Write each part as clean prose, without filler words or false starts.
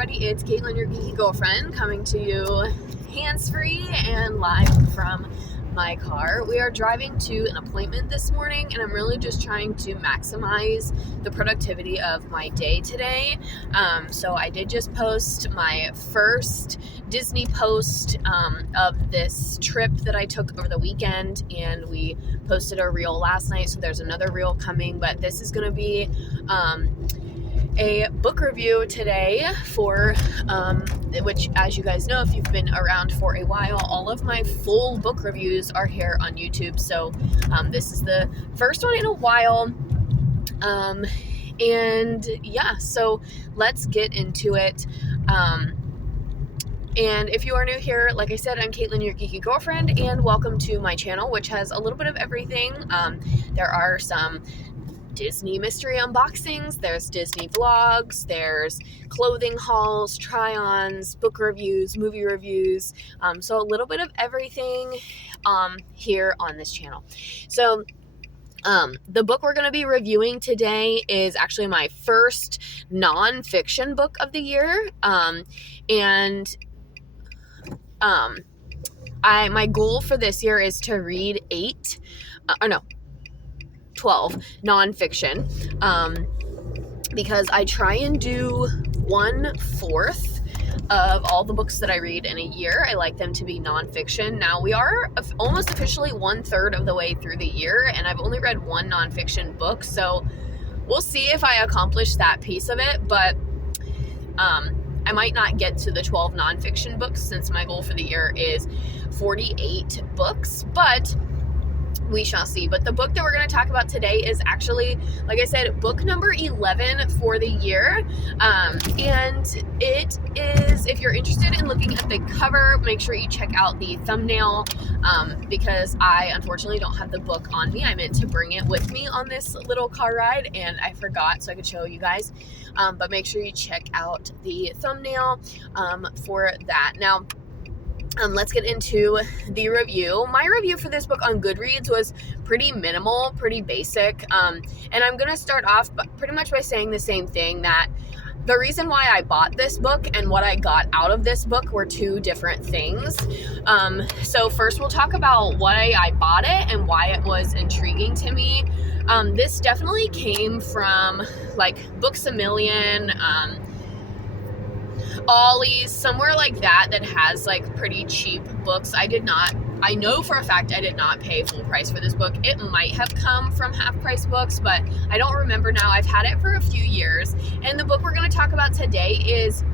everybody, it's Caitlin, your geeky girlfriend, coming to you hands-free and live from my car. We are driving to an appointment this morning, and I'm really just trying to maximize the productivity of my day today. So I did just post my first Disney post of this trip that I took over the weekend, and we posted a reel last night, so there's another reel coming, but this is going to be a book review today for which, as you guys know, if you've been around for a while, all of my full book reviews are here on YouTube. So this is the first one in a while, and yeah, so let's get into it. And if you are new here, like I said, I'm Caitlin, your geeky girlfriend, and welcome to my channel, which has a little bit of everything. There are some Disney mystery unboxings, there's Disney vlogs, there's clothing hauls, try-ons, book reviews, movie reviews, so a little bit of everything here on this channel. So the book we're going to be reviewing today is actually my first non-fiction book of the year, and my goal for this year is to read 12 nonfiction, because I try and do 1/4 of all the books that I read in a year. I like them to be nonfiction. Now we are almost officially 1/3 of the way through the year, and I've only read one nonfiction book, so we'll see if I accomplish that piece of it, but I might not get to the 12 nonfiction books since my goal for the year is 48 books, but we shall see. But the book that we're going to talk about today is actually, like I said, book number 11 for the year. And it is, if you're interested in looking at the cover, make sure you check out the thumbnail, because I unfortunately don't have the book on me. I meant to bring it with me on this little car ride, and I forgot, so I could show you guys. But make sure you check out the thumbnail for that. Now, let's get into the review. My review for this book on Goodreads was pretty minimal, pretty basic, and I'm going to start off pretty much by saying the same thing, that the reason why I bought this book and what I got out of this book were two different things. So first we'll talk about why I bought it and why it was intriguing to me. This definitely came from like Books A Million, Ollie's, somewhere like that has like pretty cheap books. I know for a fact I did not pay full price for this book. It might have come from half price books, but I don't remember now. I've had it for a few years, and the book we're going to talk about today is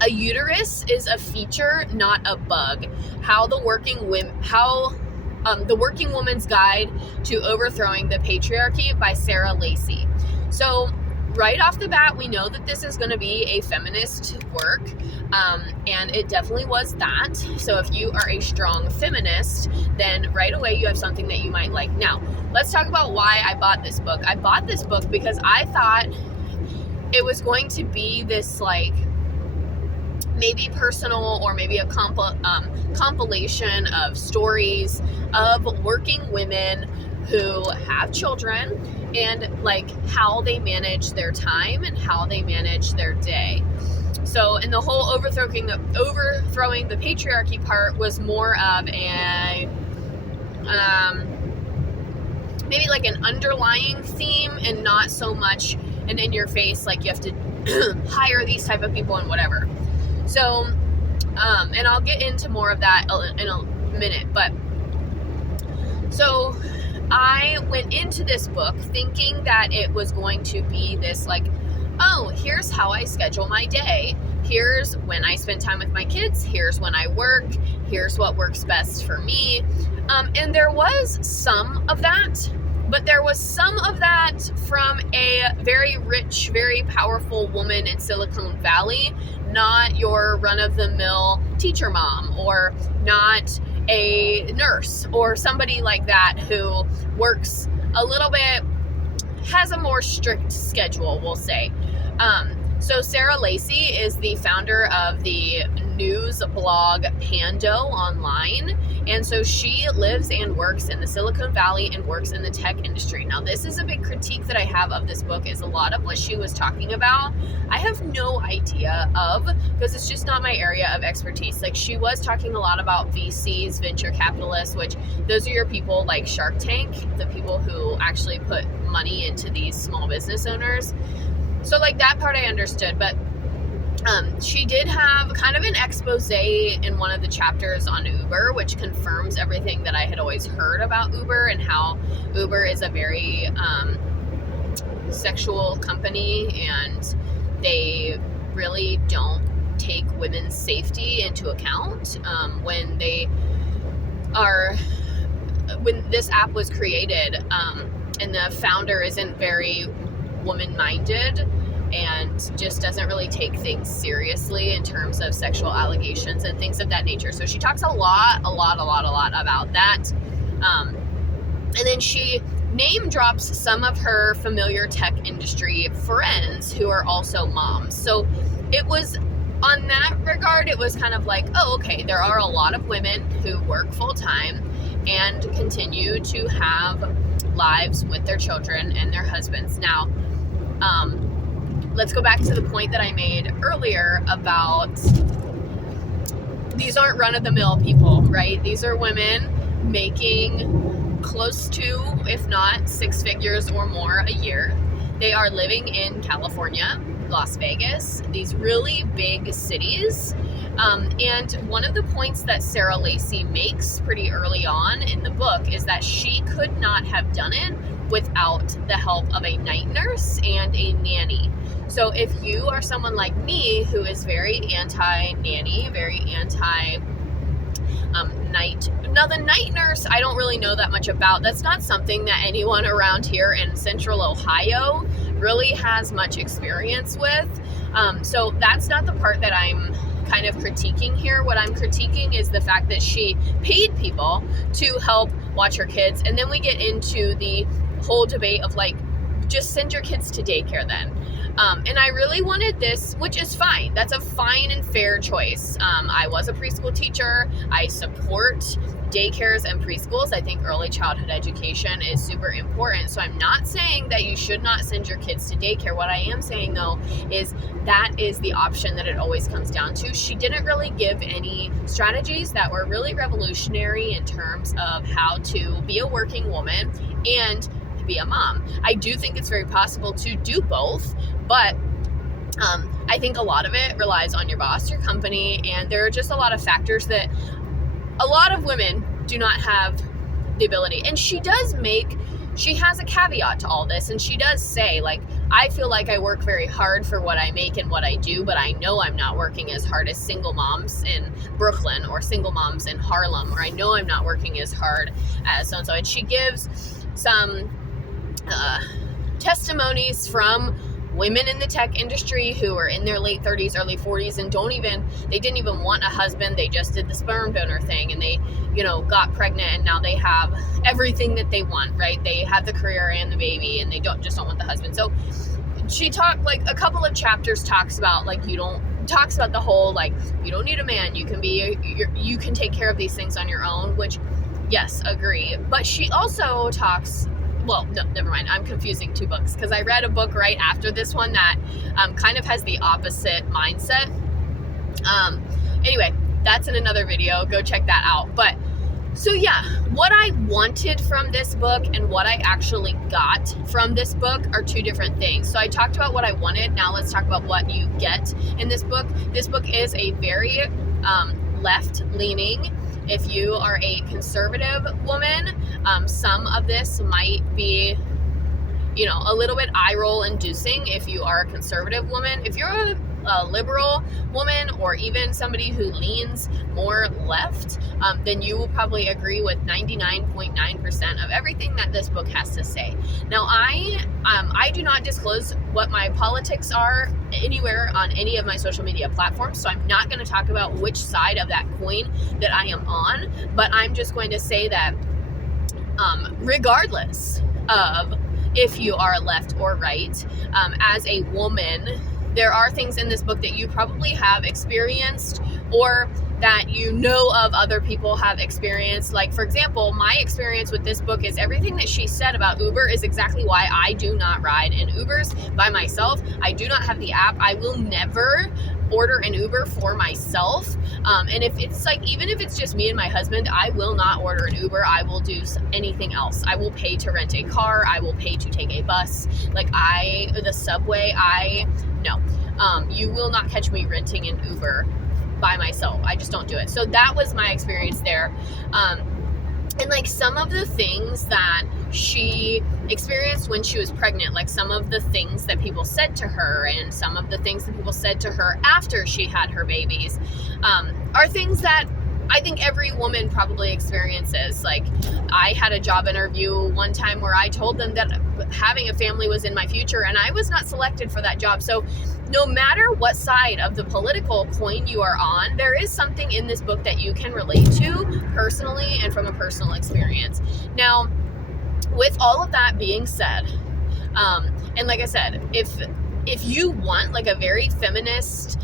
A Uterus is a Feature, Not a Bug. The Working Woman's Guide to Overthrowing the Patriarchy by Sarah Lacy. So right off the bat, we know that this is going to be a feminist work, and it definitely was that. So if you are a strong feminist, then right away you have something that you might like. Now, let's talk about why I bought this book. I bought this book because I thought it was going to be this like maybe personal or maybe a compilation of stories of working women who have children, and like how they manage their time and how they manage their day. So, and the whole overthrowing the patriarchy part was more of a maybe like an underlying theme, and not so much an in your face like you have to hire these type of people and whatever. So and I'll get into more of that in a minute, but so I went into this book thinking that it was going to be this like, oh, here's how I schedule my day. Here's when I spend time with my kids. Here's when I work. Here's what works best for me. And there was some of that, but there was some of that from a very rich, very powerful woman in Silicon Valley, not your run-of-the-mill teacher mom, or not a nurse or somebody like that who works a little bit, has a more strict schedule, we'll say. So Sarah Lacy is the founder of the news blog Pando Online, And so she lives and works in the Silicon Valley and works in the tech industry. Now, this is a big critique that I have of this book, is a lot of what she was talking about I have no idea of, because it's just not my area of expertise. Like, she was talking a lot about VCs, venture capitalists, which those are your people like Shark Tank, the people who actually put money into these small business owners. So like that part I understood, but she did have kind of an expose in one of the chapters on Uber, which confirms everything that I had always heard about Uber, and how Uber is a very sexual company, and they really don't take women's safety into account when this app was created, and the founder isn't very woman-minded and just doesn't really take things seriously in terms of sexual allegations and things of that nature. So she talks a lot about that. And then she name drops some of her familiar tech industry friends who are also moms. So it was, on that regard, it was kind of like, oh, okay, there are a lot of women who work full time and continue to have lives with their children and their husbands. Now, let's go back to the point that I made earlier about these aren't run-of-the-mill people, right? These are women making close to, if not 6 figures or more a year. They are living in California, Las Vegas, these really big cities. And one of the points that Sarah Lacy makes pretty early on in the book is that she could not have done it without the help of a night nurse and a nanny. So if you are someone like me who is very anti-nanny, very anti-night, now the night nurse I don't really know that much about. That's not something that anyone around here in central Ohio really has much experience with. So that's not the part that I'm kind of critiquing here. What I'm critiquing is the fact that she paid people to help watch her kids, and then we get into the whole debate of like, just send your kids to daycare then. And I really wanted this, which is fine. That's a fine and fair choice. I was a preschool teacher. I support daycares and preschools. I think early childhood education is super important. So I'm not saying that you should not send your kids to daycare. What I am saying though is that is the option that it always comes down to. She didn't really give any strategies that were really revolutionary in terms of how to be a working woman and be a mom. I do think it's very possible to do both, but I think a lot of it relies on your boss, your company, and there are just a lot of factors that a lot of women do not have the ability. And she has a caveat to all this, and she does say, like, I feel like I work very hard for what I make and what I do, but I know I'm not working as hard as single moms in Brooklyn or single moms in Harlem, or I know I'm not working as hard as so-and-so. And she gives some testimonies from women in the tech industry who are in their late 30s, early 40s, and they didn't even want a husband. They just did the sperm donor thing, and they, got pregnant, and now they have everything that they want, right? They have the career and the baby, and they don't want the husband. So she talked, like, a couple of chapters talks about, like, talks about the whole, like, you don't need a man. You can take care of these things on your own, which, yes, agree. But she also talks, well, no, never mind. I'm confusing two books because I read a book right after this one that kind of has the opposite mindset. Anyway, that's in another video. Go check that out. But so yeah, what I wanted from this book and what I actually got from this book are two different things. So I talked about what I wanted. Now let's talk about what you get in this book. This book is a very left-leaning. If you are a conservative woman, some of this might be, a little bit eye-roll inducing if you are a conservative woman. If you're a liberal woman, or even somebody who leans more left, then you will probably agree with 99.9% of everything that this book has to say. Now, I do not disclose what my politics are anywhere on any of my social media platforms, so I'm not going to talk about which side of that coin that I am on, but I'm just going to say that regardless of if you are left or right, as a woman, there are things in this book that you probably have experienced or that you know of other people have experienced. Like, for example, my experience with this book is everything that she said about Uber is exactly why I do not ride in Ubers by myself. I do not have the app. I will never order an Uber for myself. And if it's like, even if it's just me and my husband, I will not order an Uber. I will do anything else. I will pay to rent a car. I will pay to take a bus. Like the subway, no. You will not catch me renting an Uber by myself. I just don't do it. So that was my experience there. And like some of the things that she experienced when she was pregnant, like some of the things that people said to her and some of the things that people said to her after she had her babies, are things that I think every woman probably experiences. Like, I had a job interview one time where I told them that having a family was in my future, and I was not selected for that job. So no matter what side of the political coin you are on, there is something in this book that you can relate to personally and from a personal experience. Now, with all of that being said, and like I said, if you want like a very feminist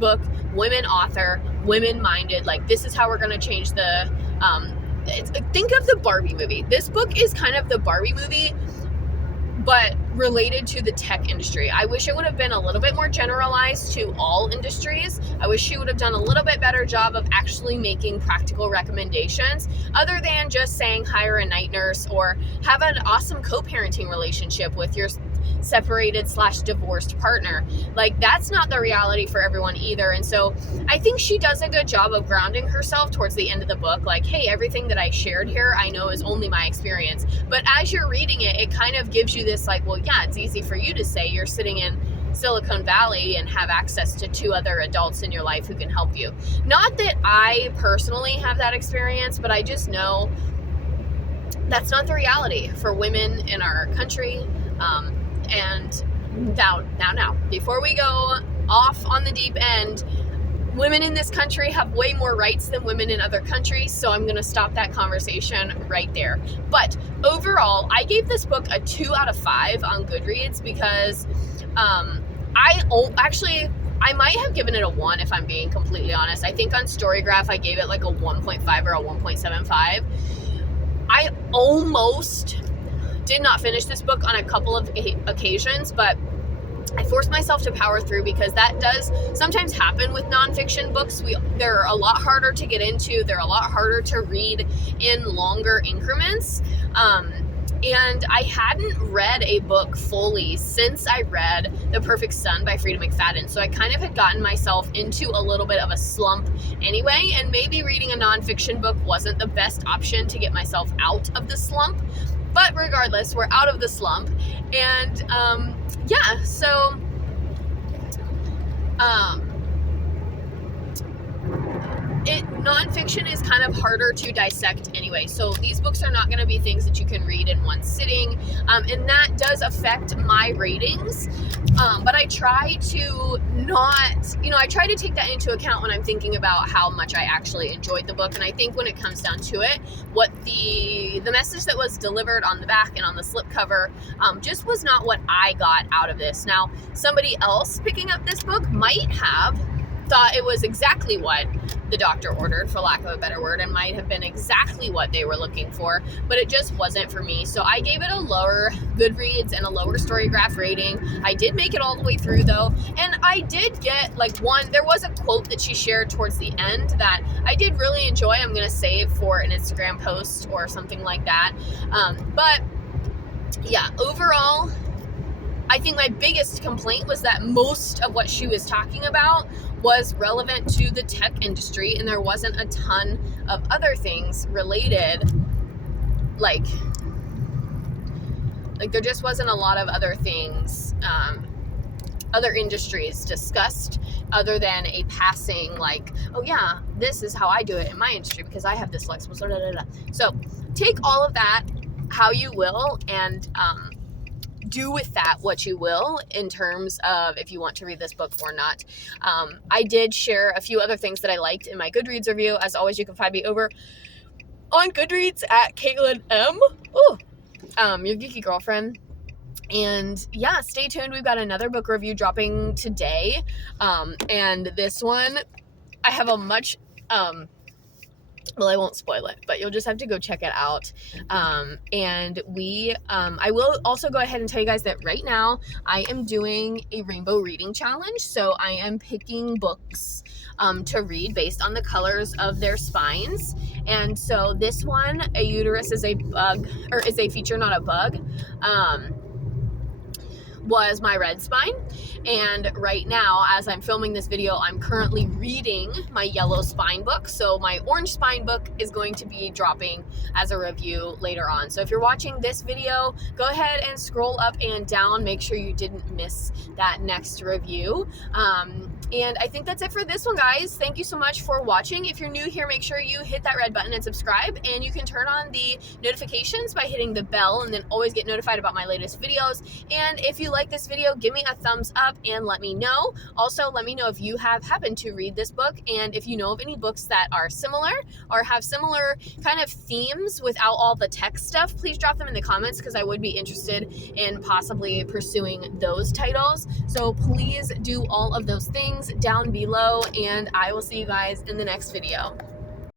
book, women author, women minded, like this is how we're going to change the, think of the Barbie movie. This book is kind of the Barbie movie, but related to the tech industry. I wish it would have been a little bit more generalized to all industries. I wish she would have done a little bit better job of actually making practical recommendations, other than just saying hire a night nurse or have an awesome co-parenting relationship with your separated/divorced partner. Like, that's not the reality for everyone either. And so I think she does a good job of grounding herself towards the end of the book. Like, hey, everything that I shared here, I know is only my experience. But as you're reading it, it kind of gives you this like, well, yeah, it's easy for you to say you're sitting in Silicon Valley and have access to 2 other adults in your life who can help you. Not that I personally have that experience, but I just know that's not the reality for women in our country. And now, before we go off on the deep end, women in this country have way more rights than women in other countries, so I'm going to stop that conversation right there. But overall, I gave this book a 2 out of 5 on Goodreads because I might have given it a 1 if I'm being completely honest. I think on Storygraph I gave it like a 1.5 or a 1.75. I almost did not finish this book on a couple of occasions, but I forced myself to power through because that does sometimes happen with nonfiction books. They're a lot harder to get into. They're a lot harder to read in longer increments. And I hadn't read a book fully since I read The Perfect Son by Frida McFadden. So I kind of had gotten myself into a little bit of a slump anyway, and maybe reading a nonfiction book wasn't the best option to get myself out of the slump. But regardless, we're out of the slump. And so nonfiction is kind of harder to dissect anyway. So these books are not going to be things that you can read in one sitting. And that does affect my ratings. But I try to I try to take that into account when I'm thinking about how much I actually enjoyed the book. And I think when it comes down to it, what the message that was delivered on the back and on the slipcover just was not what I got out of this. Now, somebody else picking up this book might have thought it was exactly what the doctor ordered, for lack of a better word, and might have been exactly what they were looking for, but it just wasn't for me. So I gave it a lower Goodreads and a lower Storygraph rating. I did make it all the way through though, and I did get there was a quote that she shared towards the end that I did really enjoy. I'm going to save for an Instagram post or something like that. But yeah, overall, I think my biggest complaint was that most of what she was talking about was relevant to the tech industry, and there wasn't a ton of other things related. Like there just wasn't a lot of other things, other industries discussed, other than a passing oh yeah, this is how I do it in my industry because I have this flexible. So take all of that how you will, and do with that what you will in terms of if you want to read this book or not. I did share a few other things that I liked in my Goodreads review. As always, you can find me over on Goodreads at Caitlin M. Your geeky girlfriend. And yeah, stay tuned. We've got another book review dropping today. And this one, I have a much, well, I won't spoil it, but you'll just have to go check it out. And I will also go ahead and tell you guys that right now I am doing a rainbow reading challenge. So I am picking books to read based on the colors of their spines. And so this one, A Uterus is a Bug, or is a Feature, Not a Bug, was my red spine. And right now, as I'm filming this video, I'm currently reading my yellow spine book. So my orange spine book is going to be dropping as a review later on. So if you're watching this video, go ahead and scroll up and down. Make sure you didn't miss that next review. And I think that's it for this one, guys. Thank you so much for watching. If you're new here, make sure you hit that red button and subscribe. And you can turn on the notifications by hitting the bell, and then always get notified about my latest videos. And if you like this video, give me a thumbs up and let me know. Also, let me know if you have happened to read this book, and if you know of any books that are similar or have similar kind of themes without all the tech stuff, please drop them in the comments, because I would be interested in possibly pursuing those titles. So please do all of those things down below, and I will see you guys in the next video.